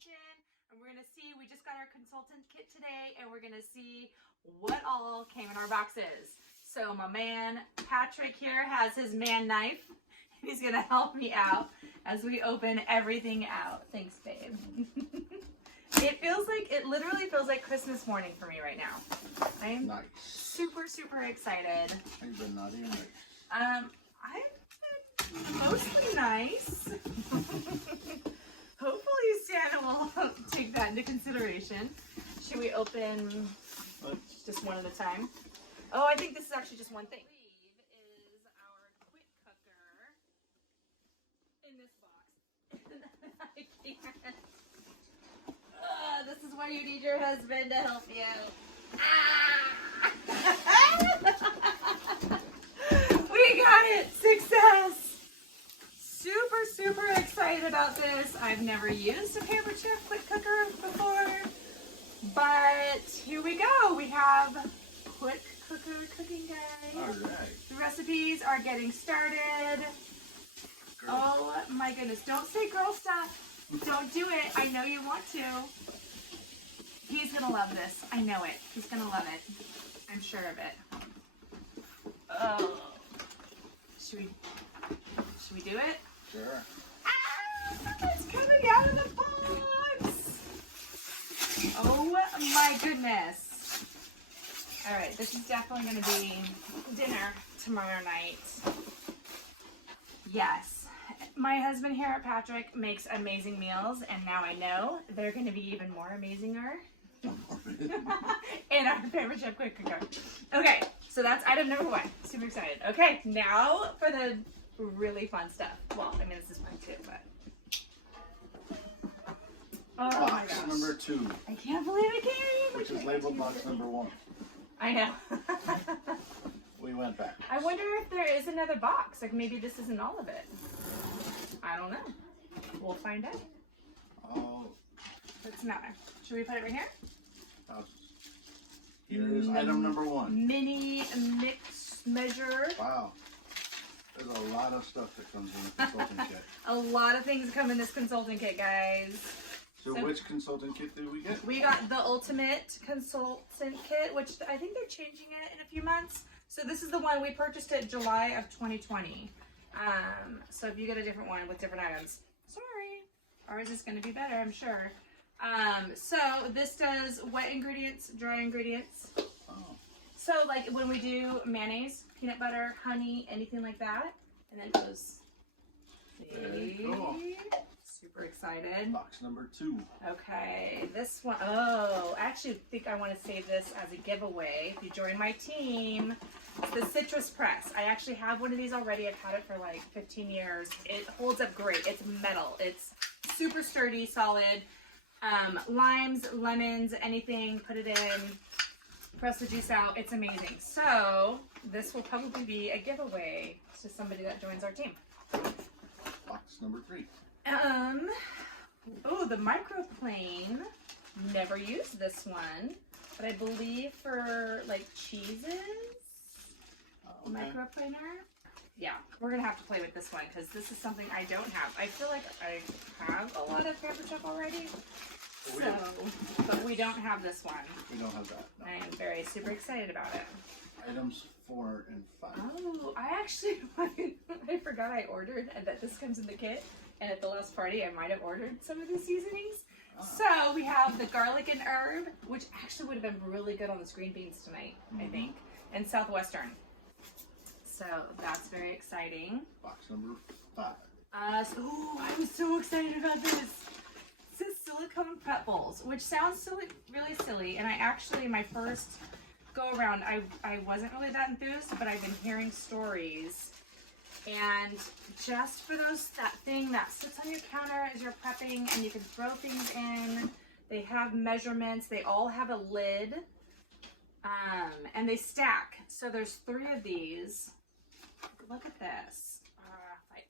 kitchen, and we're gonna see, we just got our consultant kit today, and we're gonna see what all came in our boxes. So my man Patrick here has his man knife. He's gonna help me out as we open everything out. Thanks, babe. It literally feels like Christmas morning for me right now. I am nice. super excited. I've been naughty and nice. I've been mostly nice. Hopefully Santa will take that into consideration. Should we open just one at a time? Oh, I think this is actually just one thing. Is our quick cooker in this box. I can't. This is where you need your husband to help you. Ah! We got it! Success! Super excited about this. I've never used a Pampered Chef quick cooker before, but here we go. We have quick cooker cooking, guys. All right. The recipes are getting started. Girl. Oh my goodness! Don't say girl stuff. Don't do it. I know you want to. He's gonna love this. I know it. He's gonna love it. I'm sure of it. Oh. Should we do it? Sure. Ah, it's coming out of the box. Oh my goodness. All right, this is definitely gonna be dinner tomorrow night. Yes. My husband here at Patrick makes amazing meals, and now I know they're going to be even more amazinger in our Pampered Chef quick cooker. Okay, so that's item number one. Super excited. Okay, now for the really fun stuff. Well, I mean, this is fun too, but oh my Box gosh. number 2, I can't believe it came. which is labeled box number 1. I know. We went back. I wonder if there is another box. Like maybe this isn't all of it. I don't know. We'll find out. Oh, What's the matter? Should we put it right here? here is item number 1. Mini mix measure. Wow. There's a lot of stuff that comes in the consulting kit. A lot of things come in this consulting kit, guys. So which consulting kit did we get? We got the ultimate consultant kit, which I think they're changing it in a few months. So this is the one we purchased it July of 2020. So if you get a different one with different items, sorry, ours is going to be better, I'm sure. So this does wet ingredients, dry ingredients. Oh. So like when we do mayonnaise, peanut butter, honey, anything like that, and then it goes. Very cool. Super excited. Box number 2. Okay, this one, oh, I actually think I want to save this as a giveaway. If you join my team, it's the citrus press. I actually have one of these already. I've had it for like 15 years. It holds up great. It's metal. It's super sturdy, solid. Limes, lemons, anything, put it in, press the juice out. It's amazing. So this will probably be a giveaway to somebody that joins our team. Box number 3. Oh, the microplane. Never used this one, but I believe for like cheeses, Okay. microplaner. Yeah, we're gonna have to play with this one because this is something I don't have. I feel like I have a lot of Pampered Chef already, but we don't have this one. We don't have that. No. I am very super excited about it. Items 4 and 5. Oh, I actually, I forgot I ordered and that this comes in the kit. And at the last party, I might have ordered some of the seasonings. So we have the garlic and herb, which actually would have been really good on the green beans tonight, I think, and Southwestern. So that's very exciting. Box number 5. I'm so excited about this. This is silicone prep bowls, which sounds silly, really silly. And I actually, my first go around, I wasn't really that enthused, but I've been hearing stories. And just for that thing that sits on your counter as you're prepping and you can throw things in, they have measurements, they all have a lid, and they stack. So there's 3 of these. Look at this. If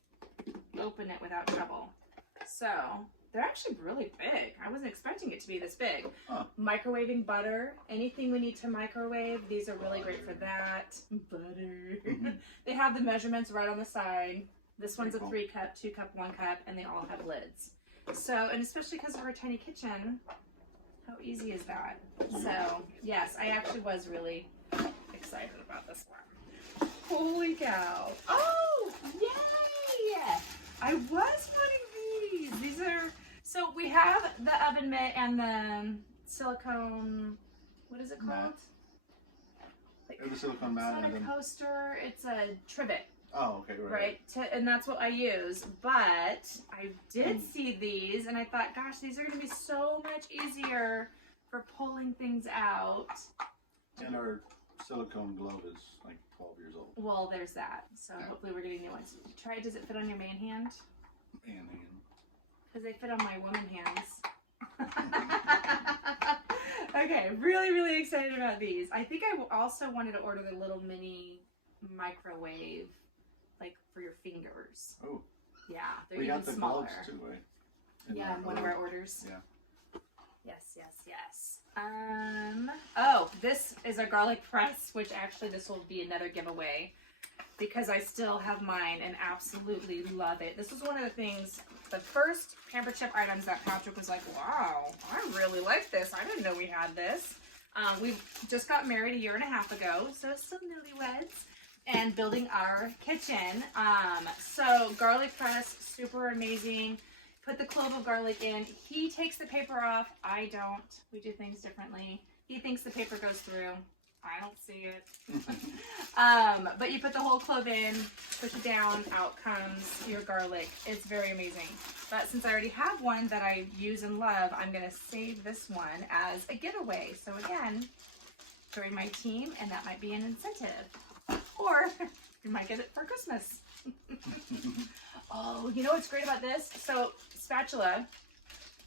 I open it without trouble. So they're actually really big. I wasn't expecting it to be this big. Huh. Microwaving butter, anything we need to microwave, these are really great for that. Butter. They have the measurements right on the side. This one's a 3 cup, 2 cup, 1 cup, and they all have lids. So, and especially because of our tiny kitchen, how easy is that? So, yes, I actually was really excited about this one. Holy cow. Oh, yay! I was putting these. These are, so we have the oven mitt and the silicone, what is it called? Mat. Like, The silicone mat it's not and a then... coaster, it's a trivet. Oh, okay, right. And that's what I use. But I did see these, and I thought, gosh, these are going to be so much easier for pulling things out. And our silicone glove is like 12 years old. Well, there's that. So Yeah. hopefully we're getting new ones. Try it. Does it fit on your man hand? And Because they fit on my woman hands. Okay, really, really excited about these. I think I also wanted to order the little mini microwave, like for your fingers. Oh. Yeah, they're We even got the smaller. gloves too, right? In Yeah, one of our orders. Yeah. Yes, yes, yes. Oh, this is a garlic press, which actually this will be another giveaway because I still have mine and absolutely love it. This was one of the things, the first Pampered Chef items that Patrick was like, wow, I really like this. I didn't know we had this. We just got married 1.5 years ago, so still newlyweds, and building our kitchen. So garlic press, super amazing. Put the clove of garlic in. He takes the paper off. I don't. We do things differently. He thinks the paper goes through. I don't see it. But you put the whole clove in, push it down, out comes your garlic. It's very amazing. But since I already have one that I use and love, I'm going to save this one as a giveaway. So again, join my team, and that might be an incentive. Or you might get it for Christmas. Oh, you know what's great about this? So, spatula,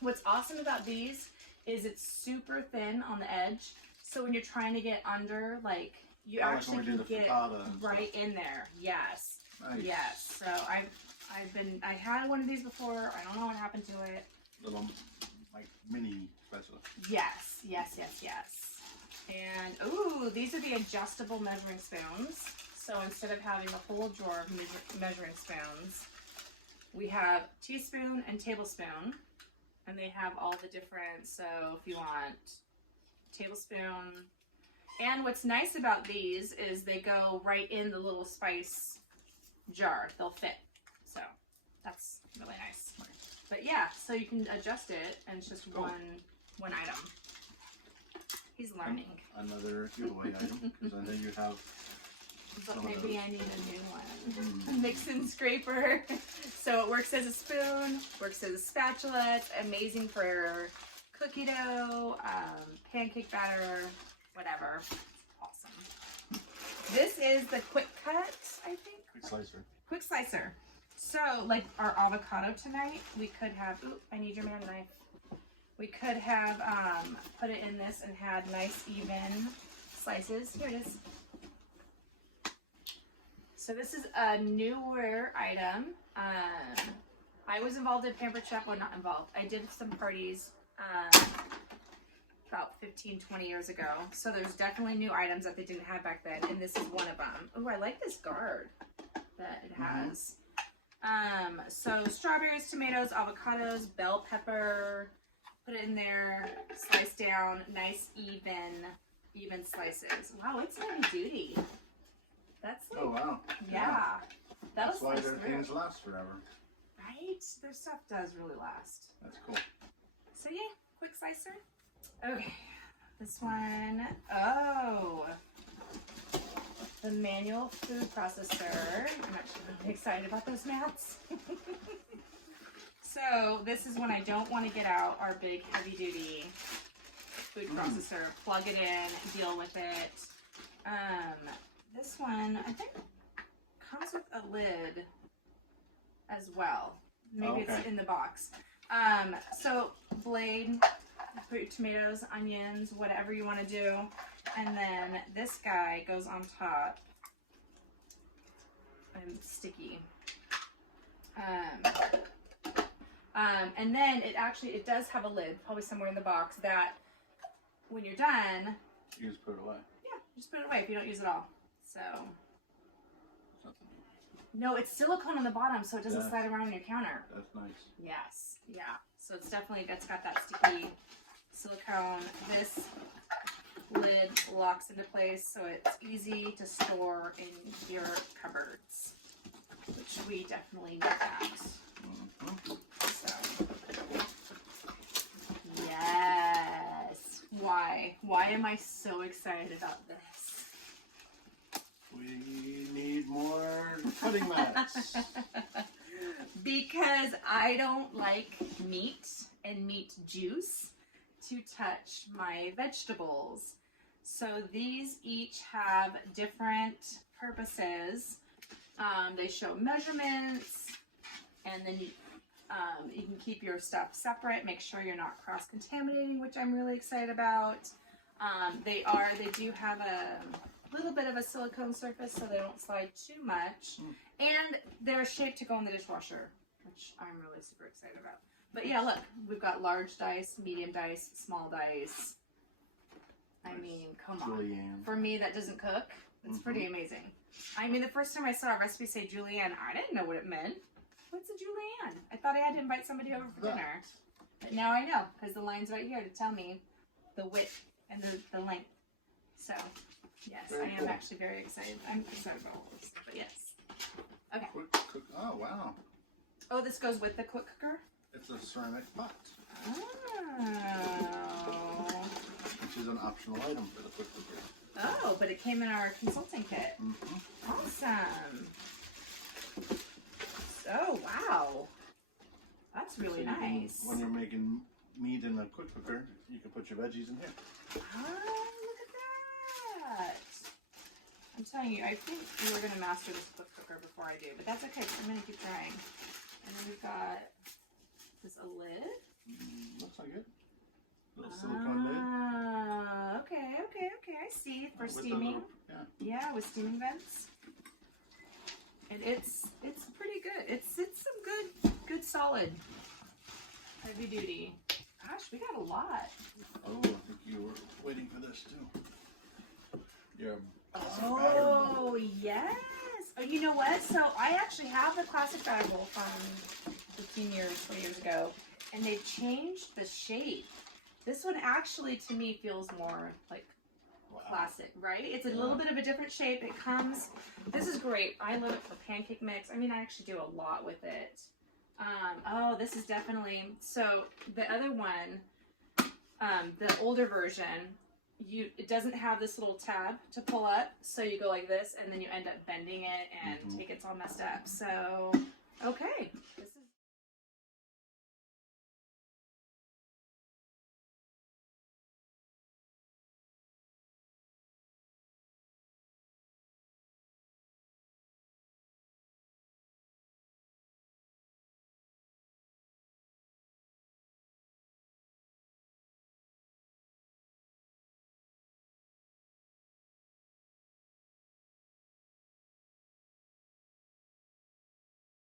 what's awesome about these is it's super thin on the edge. So when you're trying to get under, like, you actually can get right in there. Yes. Nice. Yes. So I had one of these before. I don't know what happened to it. Little, like, mini spatula. Yes, yes, yes, yes. And, ooh, these are the adjustable measuring spoons. So instead of having a whole drawer of measuring spoons, we have teaspoon and tablespoon, and they have all the different, so if you want tablespoon, and what's nice about these is they go right in the little spice jar. They'll fit, so that's really nice. But yeah, so you can adjust it, and it's just one item. He's learning. Another giveaway item, because I know you have. But maybe I need a new one. A mix-in scraper. So it works as a spoon, works as a spatula. It's amazing for cookie dough, pancake batter, whatever. Awesome. This is the quick cut, I think. Quick slicer. Quick slicer. So, like our avocado tonight, we could have, oop, I need your man knife. We could have put it in this and had nice even slices. Here it is. So this is a newer item. I was involved in Pampered Chef, well, not involved. I did some parties about 15, 20 years ago. So there's definitely new items that they didn't have back then, and this is one of them. Oh, I like this guard that it has. So strawberries, tomatoes, avocados, bell pepper, put it in there, slice down, nice even slices. Wow, it's heavy duty. That's like, oh wow. Yeah. That's why their things last forever. Right? Their stuff does really last. That's cool. So yeah, quick slicer. Okay, this one, oh, the manual food processor. I'm actually really excited about those mats. So this is when I don't want to get out our big heavy duty food processor, plug it in, deal with it. This one, I think, comes with a lid as well. Maybe it's in the box. So blade, put your tomatoes, onions, whatever you want to do. And then this guy goes on top. And sticky. And then it does have a lid, probably somewhere in the box, that when you're done, you just put it away. Yeah, just put it away if you don't use it all. So, Something. no, it's silicone on the bottom, so it doesn't slide around on your counter. That's nice. Yes, yeah. So it's definitely, it's got that sticky silicone. This lid locks into place, so it's easy to store in your cupboards, which we definitely need that. So, yes. Why am I so excited about this? We need more cutting mats. Because I don't like meat and meat juice to touch my vegetables. So these each have different purposes. They show measurements, and then you can keep your stuff separate. Make sure you're not cross-contaminating, which I'm really excited about. They do have a little bit of a silicone surface, so they don't slide too much. And they're shaped to go in the dishwasher, which I'm really super excited about. But yeah, look, we've got large dice, medium dice, small dice. I mean, come on. Julienne. For me that doesn't cook, it's pretty amazing. I mean, the first time I saw a recipe say julienne, I didn't know what it meant. What's a julienne? I thought I had to invite somebody over for dinner. But now I know, because the line's right here to tell me the width and the length. So, yes, Very I am cool. actually very excited. I'm excited about all this, but yes. Okay. Quick cook. Oh, wow. Oh, this goes with the quick cooker? It's a ceramic pot, Oh. which is an optional item for the quick cooker. Oh, but it came in our consulting kit. Awesome. So, wow. That's really nice. When you're making meat in a quick cooker, you can put your veggies in here. Oh, look at that. I'm telling you, I think we're going to master this quick cooker before I do, but that's okay, I'm going to keep trying. And then we've got this a lid. Looks like it. Little silicone lid. Okay, I see. For With the steaming. little- yeah. Yeah, with steaming vents. And it's pretty good. It's some good solid heavy duty. Gosh, we got a lot. Oh, I think you were waiting for this too. Yeah. Oh, yes. Oh, you know what? So I actually have the classic bag bowl from 15 years, 20 years ago, and they've changed the shape. This one actually, to me, feels more like classic, right? It's a little bit of a different shape. It comes, this is great. I love it for pancake mix. I mean, I actually do a lot with it. Oh, this is definitely, so the other one, the older version, it doesn't have this little tab to pull up, so you go like this, and then you end up bending it, and it gets all messed up. So, okay, this is